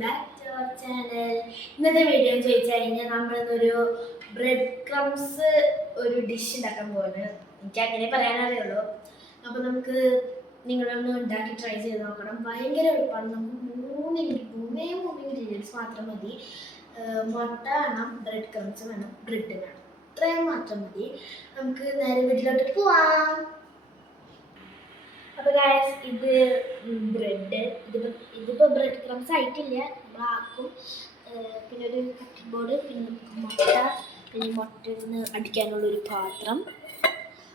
Back to our channel. ഇന്നത്തെ video ചോദിച്ചു കഴിഞ്ഞാൽ നമ്മളിന്നൊരു ബ്രെഡ് ക്രംസ് ഒരു ഡിഷ് ഉണ്ടാക്കാൻ പോകുന്നത്. എനിക്ക് അങ്ങനെ പറയാനറിയുള്ളൂ. അപ്പോൾ നമുക്ക് നിങ്ങളൊന്ന് ഉണ്ടാക്കി ട്രൈ ചെയ്ത് നോക്കണം. ഭയങ്കര എളുപ്പമാണ്. നമുക്ക് മൂന്ന് ഇൻഗ്രീഡിയൻസ് മാത്രം മതി. മുട്ട വേണം, ബ്രെഡ് ക്രംസ് വേണം, ബ്രെഡ് വേണം. ഇത്രയും മാത്രം മതി. നമുക്ക് നേരെ വീട്ടിലോട്ട് പോവാം. അപ്പോൾ ഗായ്സ്, ഇത് ബ്രെഡ്, ഇതിപ്പോൾ ബ്രെഡ് ക്രംസ് ആയിട്ടില്ല, നമ്മൾ ആക്കും. പിന്നെ ഒരു കട്ടിംഗ് ബോർഡ്, പിന്നെ മുട്ട, പിന്നെ മുട്ടയിൽ അടിക്കാനുള്ളൊരു പാത്രം.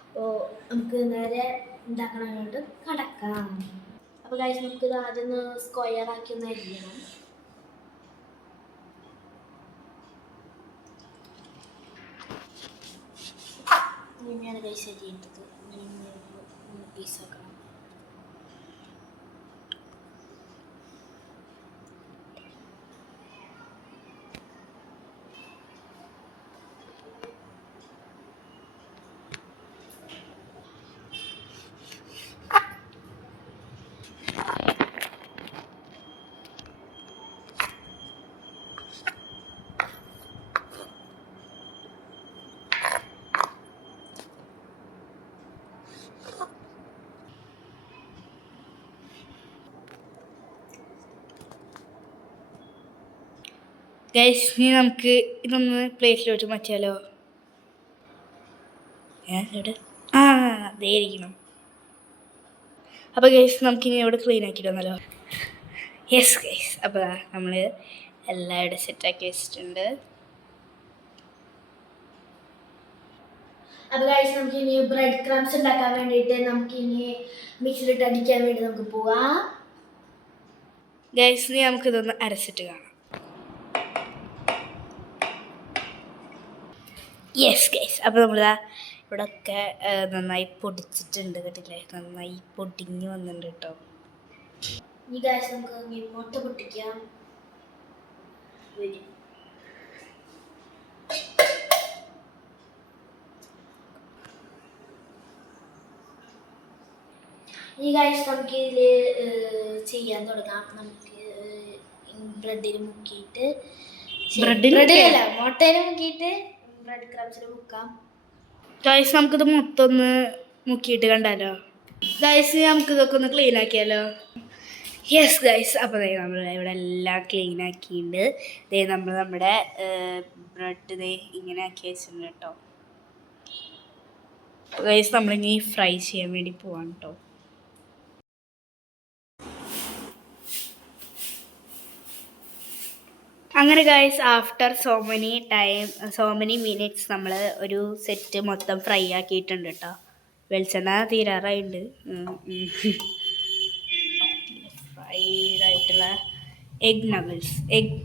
അപ്പോൾ നമുക്ക് നേരെ ഉണ്ടാക്കണമായിട്ട് കടക്കാം. അപ്പോൾ ഗായ്സ്, നമുക്കിത് ആദ്യം സ്ക്വയർ ആക്കി ഒന്ന് അരിയണം. ഇങ്ങനെയാണ് ഗായ്സ് അരിയേണ്ടത്. ഇങ്ങനെ പീസാക്കണം. ഗൈസ്, ഇനി നമുക്ക് ഇതൊന്ന് പ്ലേറ്റിലോട്ട് മാറ്റിയാലോ? എവിടെ അതേ ഇരിക്കണം. അപ്പോൾ ഗൈസ്, നമുക്കിനി ഇവിടെ ക്ലീൻ ആക്കിയിട്ട് വന്നാലോ? യെസ് ഗൈസ്, അപ്പോൾ നമ്മൾ എല്ലാം ഇവിടെ സെറ്റാക്കി വെച്ചിട്ടുണ്ട്. അപ്പോൾ ഗൈസ്, നമുക്കിനി ബ്രെഡ് ക്രംസ് ഉണ്ടാക്കാൻ വേണ്ടിയിട്ട് നമുക്കിനി മിക്സിയിലിട്ട് അടിക്കാൻ വേണ്ടി നമുക്ക് പോവാം. ഗൈസ്, ഇനി നമുക്കിതൊന്ന് അരച്ചിട്ട് കാണാം. യെസ് ഗൈസ്, അപ്പോൾ നമ്മളിതാ ഇവിടെയൊക്കെ നന്നായി പൊടിച്ചിട്ടുണ്ട്. കേട്ടില്ലേ, നന്നായി പൊടിഞ്ഞ് വന്നിട്ടുണ്ട് കേട്ടോ. ഈ ഗൈസ്, നമുക്ക് മുട്ട പൊട്ടിക്കാം. ഈ ഗൈസ്, നമുക്ക് ഇതിൽ ചെയ്യാൻ തുടങ്ങാം. നമുക്ക് ബ്രെഡിൽ മുക്കിയിട്ട്, ബ്രെഡിലല്ല മുട്ടയിൽ മുക്കിയിട്ട് ബ്രെഡ് ക്രംസിൽ മുക്കാം. ഗൈസ്, നമുക്കിത് മൊത്തം ഒന്ന് മുക്കിയിട്ട് കണ്ടാലോ? ഗൈസ്, നമുക്ക് ഇതൊക്കെ ഒന്ന് ക്ലീൻ ആക്കിയാലോ? യെസ് ഗൈസ്, അപ്പോൾ നമ്മൾ ഇവിടെ എല്ലാം ക്ലീൻ ആക്കിയിട്ടുണ്ട്. നമ്മൾ നമ്മുടെ ബ്രെഡ് ഇങ്ങനെ ആക്കി വെച്ചിട്ടുണ്ട് കേട്ടോ. ഗൈസ്, നമ്മളിനി ഫ്രൈ ചെയ്യാൻ വേണ്ടി പോവാണ് കേട്ടോ. അങ്ങനെ guys, after so many minutes നമ്മൾ ഒരു സെറ്റ് മൊത്തം ഫ്രൈ ആക്കിയിട്ടുണ്ട് കേട്ടോ. വെളിച്ചെണ്ണ തീരാറായിട്ടുണ്ട്. ഫ്രൈഡ് ആയിട്ടുള്ള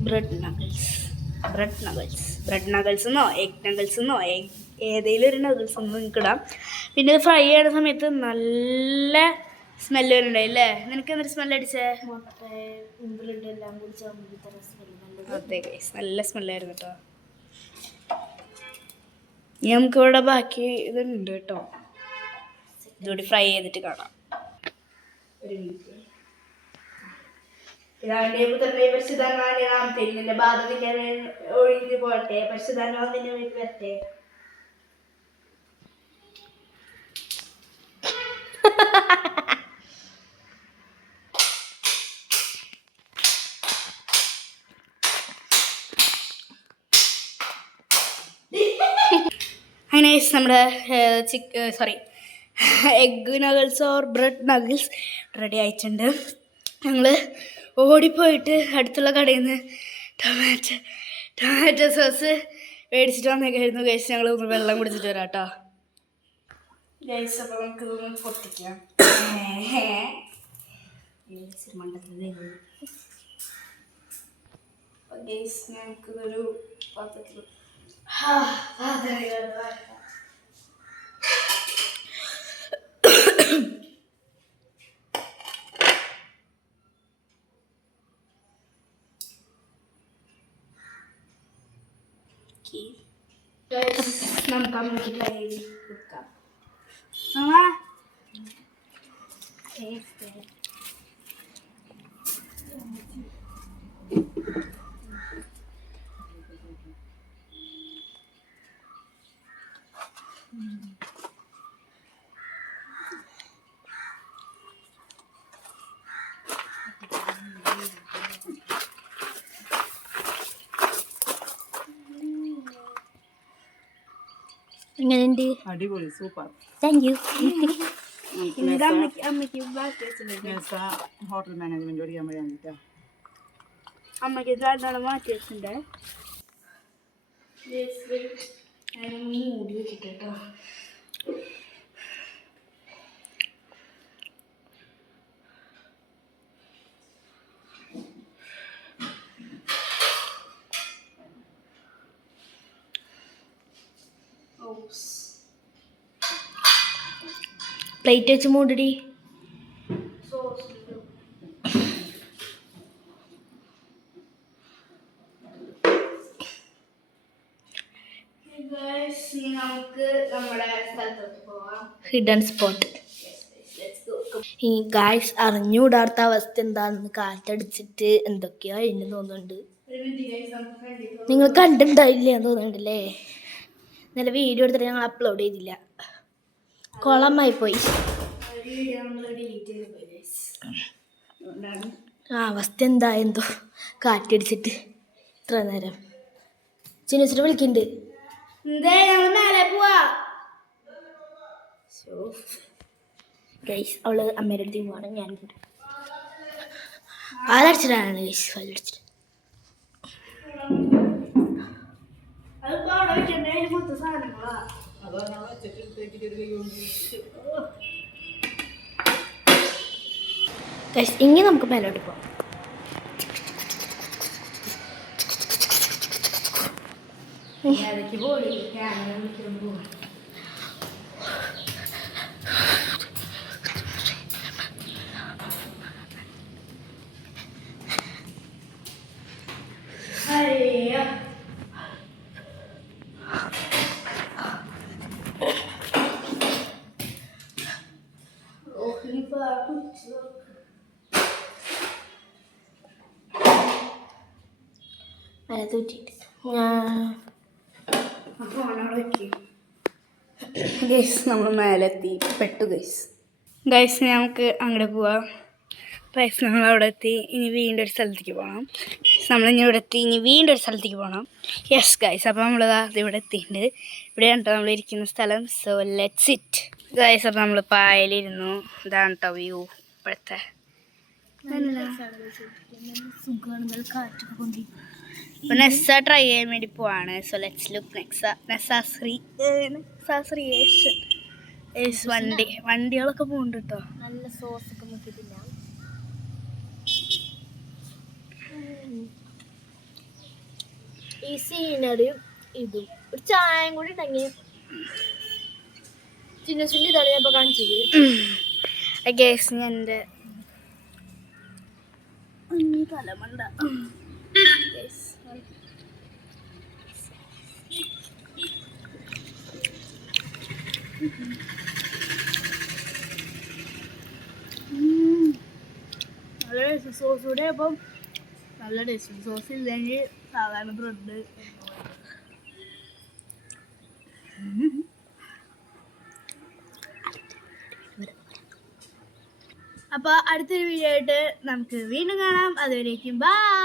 ബ്രെഡ് നഗിൾസ് എന്നോ എഗ് നഗിൾസ് എന്നോ ഏതെങ്കിലും ഒരു നഗിൾസ് ഒന്നും നിങ്ങൾക്ക് ഇടാം. പിന്നെ ഫ്രൈ ചെയ്യുന്ന സമയത്ത് നല്ല സ്മെല്ല് വരുന്നുണ്ടായില്ലേ? നിനക്ക് എന്തൊരു സ്മെല്ല് അടിച്ചേ? അതെ ഗൈസ്, നല്ല സ്മെല്ലായിരുന്നു കേട്ടോ. നമുക്കിവിടെ ബാക്കി ഇതുണ്ട് കേട്ടോ. ഇതുകൂടി ഫ്രൈ ചെയ്തിട്ട് കാണാം. ഒരു മിനിറ്റ്. പരിശുദ്ധാത്മാവിന്റെ ബാധ ഒഴിഞ്ഞു പോട്ടെ. പരിശുദ്ധാത്മാവിന്റെ വീട്ടിൽ വരട്ടെ. അങ്ങനെ നമ്മുടെ എഗ് നഗിൾസ് ഓർ ബ്രെഡ് നഗിൾസ് റെഡി ആയിട്ടുണ്ട്. ഞങ്ങൾ ഓടിപ്പോയിട്ട് അടുത്തുള്ള കടയിൽ നിന്ന് ടൊമാറ്റോ സോസ് മേടിച്ചിട്ട് വന്നേക്കായിരുന്നു. ഗൈസ്, ഞങ്ങൾ വെള്ളം കുടിച്ചിട്ട് വരാം കേട്ടോ. ഗൈസ്, അപ്പോൾ നമുക്കിതൊന്ന് പൊട്ടിക്കാം. ഗൈസ്, ഞങ്ങൾക്കിതൊരു പാത്രത്തിൽ നമുക്ക് അമ്മയ്ക്ക് ട്രൈ ചെയ്ത് കൊടുക്കാം. എങ്ങനെയുണ്ട്? അടിപൊളി, super. Thank you. Hotel management പഠിക്കാൻ വേണ്ടിയിട്ടാ. അമ്മയ്ക്ക് രണ്ടാണ് മാറ്റി വെച്ചിട്ടുണ്ടേ. മൂടി വെച്ചിട്ടോ. പ്ലേറ്റ് വെച്ച് മൂടടി. നമുക്ക് നമ്മുടെ സ്ഥലത്തോട്ട് പോവാം. Hidden spot. ഈ ഗായ്സ് അറിഞ്ഞുകൂടാത്ത അവസ്ഥ എന്താണെന്ന് കാറ്റടിച്ചിട്ട് എന്തൊക്കെയോ അതിന് തോന്നുന്നുണ്ട്. നിങ്ങൾ കണ്ടിട്ടുണ്ടായില്ല എന്ന് തോന്നുന്നുണ്ടല്ലേ. ഇന്നലെ വീഡിയോ എടുത്തിട്ട് ഞങ്ങൾ അപ്ലോഡ് ചെയ്തില്ല. കുളമായി പോയി. ആ അവസ്ഥ എന്താ എന്തോ കാറ്റടിച്ചിട്ട് ഇത്ര നേരം. ചിന്നച്ചിട്ട് വിളിക്കുന്നുണ്ട്. മേലെ പോവാ. ഗൈസ് അവള് അമ്മയുടെ അടുത്ത് പോവാണ്. ഞാൻ പാലടിച്ചിട്ടാണ് ഗൈസ് പാലടിച്ചിട്ട്. ഗൈസ് ഇനി നമുക്ക് മേലോട്ട് പോവാം. ഗൈസ് നമ്മൾ മേലെത്തി പെട്ടു. ഗൈസ് നമുക്ക് അങ്ങോട്ട് പോവാം. ഗൈസ് നമ്മൾ അവിടെ എത്തി. ഇനി വീണ്ടും ഒരു സ്ഥലത്തേക്ക് പോകണം. നമ്മളിനി ഇവിടെ എത്തി. ഇനി വീണ്ടും ഒരു സ്ഥലത്തേക്ക് പോകണം. Yes guys. അപ്പോൾ നമ്മൾ ഇവിടെ എത്തിയിട്ടുണ്ട്. ഇവിടെയാണ് കേട്ടോ നമ്മൾ ഇരിക്കുന്ന സ്ഥലം. So let's it guys. അപ്പോൾ നമ്മൾ പായലിരുന്നു. ഇതാണ് കേട്ടോ വ്യൂ ഇപ്പോഴത്തെ. അപ്പോൾ നെസ്സ ട്രൈ ചെയ്യാൻ വേണ്ടി പോവാണ്. സോ ലെറ്റ്സ് ലുക്ക് വണ്ടികളൊക്കെ പോകുന്നുണ്ട് കേട്ടോ. നല്ല സോസൊക്കെ നോക്കിയിട്ടില്ല. ഈ സീനറിയും ഇതും ഒരു ചായയും കൂടി ഉണ്ടെങ്കിൽ ചിന്ന ചുണ്ടി ഇതാണ് ഞാൻ ഇപ്പോൾ കാണിച്ചത്. ഗേസ് ഞാൻ എൻ്റെ തലമണ്ട നല്ല ടേസ്റ്റ്. സോസ് കൂടെ അപ്പം നല്ല ടേസ്റ്റ്. സോസ് ഇല്ലെങ്കിൽ സാധാരണ ബ്രെഡ്. അപ്പോൾ അടുത്തൊരു വീഡിയോ ആയിട്ട് നമുക്ക് വീണ്ടും കാണാം. അതുവരേക്കും ബൈ.